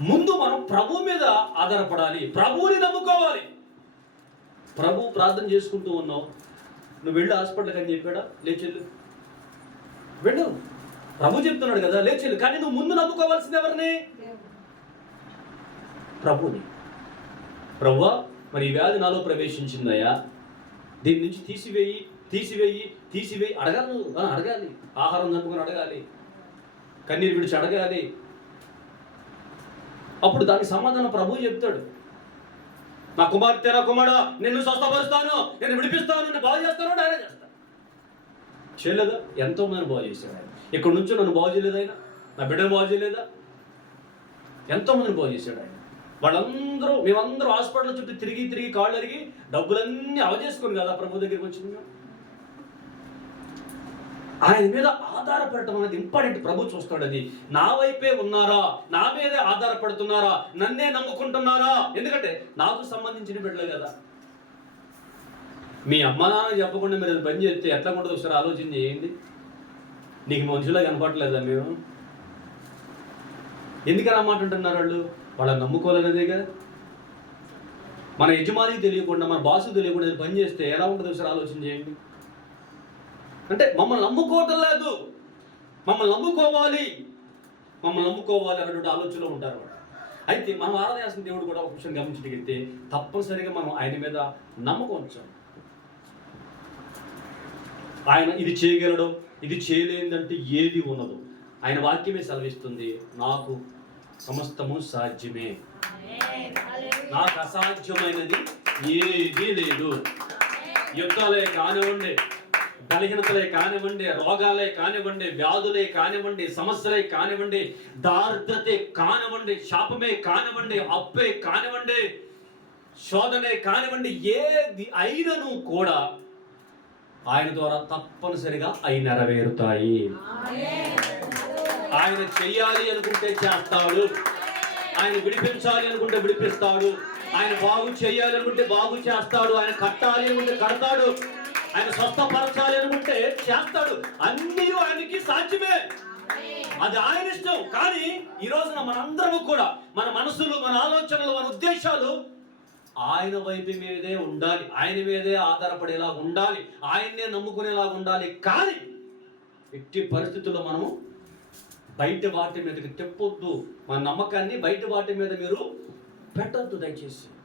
ముందు మనం ప్రభు మీద ఆధారపడాలి. ప్రభువుని నమ్ముకోవాలి. ప్రభు ప్రార్థన చేసుకుంటూ ఉన్నావు. నువ్వు వెళ్ళి హాస్పిటల్కి అని చెప్పాడా? లేచెల్లు వెళ్ళు. ప్రభు చెప్తున్నాడు కదా లేచెల్లు కానీ నువ్వు ముందు నమ్ముకోవాల్సింది ఎవరిని? ప్రభుని. ప్రభువా మరి ఈ వ్యాధి నాలో ప్రవేశించిందయ్యా. దీని నుంచి తీసివేయి తీసివేయి తీసివేయి. అడగాలి నువ్వు. అడగాలి. ఆహారం చంపుకొని అడగాలి. కన్నీరు విడిచి అడగాలి. అప్పుడు దానికి సమాధానం ప్రభు చెప్తాడు. నా కుమార్తె నా కుమారుడు నిన్ను స్వస్థపరుస్తాను నేను విడిపిస్తాను నిన్ను బాగు చేస్తాను ఆయన చేస్తాను చేయలేదా? ఎంతో మంది బాగు చేశాడు ఆయన. ఇక్కడ నుంచి నన్ను బాగు చేయలేదు ఆయన? నా బిడ్డను బాగు చేయలేదా? ఎంతో మందిని బాగు చేశాడు ఆయన. వాళ్ళందరూ మేమందరూ హాస్పిటల్ చుట్టూ తిరిగి తిరిగి కాళ్ళు అరిగి డబ్బులన్నీ అవజేసుకుని కదా ప్రభు దగ్గరికి వచ్చింది. ఆయన మీద ఆధారపడటం అనేది ఇంపార్టెంట్. ప్రభు చూస్తాడు అది నా వైపే ఉన్నారా? నా మీదే ఆధారపడుతున్నారా? నన్నే నమ్ముకుంటున్నారా? ఎందుకంటే నాకు సంబంధించిన బిడ్డలు కదా. మీ అమ్మ నాన్న చెప్పకుండా మీరు అది పని చేస్తే ఎట్లా ఉండదు ఒకసారి ఆలోచన చేయండి. నీకు మనుషులా కనపడలేదా మేము ఎందుకని అన్నమాట అంటున్నారు వాళ్ళు? వాళ్ళని కదా. మన యజమానికి తెలియకుండా మన బాసు తెలియకుండా పని చేస్తే ఎలా ఉంటుంది ఒకసారి ఆలోచన చేయండి. అంటే మమ్మల్ని నమ్ముకోవటం లేదు. మమ్మల్ని నమ్ముకోవాలి. మమ్మల్ని నమ్ముకోవాలి అన్నటువంటి ఆలోచనలో ఉంటారు అయితే మనం ఆరాధన దేవుడు కూడా ఒక విషయం గమనించగలిగితే తప్పనిసరిగా మనం ఆయన మీద నమ్మకం ఉంచాలి. ఆయన ఇది చేయగలడు ఇది చేయలేదంటే ఏది ఉండదు. ఆయన వాక్యమే సెలవిస్తుంది నాకు సమస్తము సాధ్యమే. నాకు అసాధ్యమైనది ఏదీ లేదు. యుద్ధాలే కానివ్వండి. బలహీనతలే కానివ్వండి రోగాలే కానివ్వండి వ్యాధులే కానివ్వండి సమస్యలే కానివ్వండి దారిద్రతే కానివ్వండి శాపమే కానివ్వండి అప్పే కానివ్వండి శోధనే కానివ్వండి ఏది అయినను కూడా ఆయన ద్వారా తప్పనిసరిగా అవి నెరవేరుతాయి. ఆయన చెయ్యాలి అనుకుంటే చేస్తాడు. ఆయన విడిపించాలి అనుకుంటే విడిపిస్తాడు. ఆయన బాగు చేయాలి అనుకుంటే బాగు చేస్తాడు. ఆయన కట్టాలి అనుకుంటే కడతాడు. ఆయన స్వస్థపరచాలి అనుకుంటే చేస్తాడు. అన్ని ఆయనకి సాధ్యమే. అది ఆయన ఇష్టం. కానీ ఈ రోజున మనందరము కూడా మన మనసులు మన ఆలోచనలు మన ఉద్దేశాలు ఆయన వైపు మీదే ఉండాలి. ఆయన మీదే ఆధారపడేలా ఉండాలి. ఆయన్నే నమ్ముకునేలా ఉండాలి. కానీ ఎట్టి పరిస్థితుల్లో మనము బయట వాటి మీదకి తెప్పొద్దు. మన నమ్మకాన్ని బయట వాటి మీద మీరు పెట్టద్దు దయచేసి.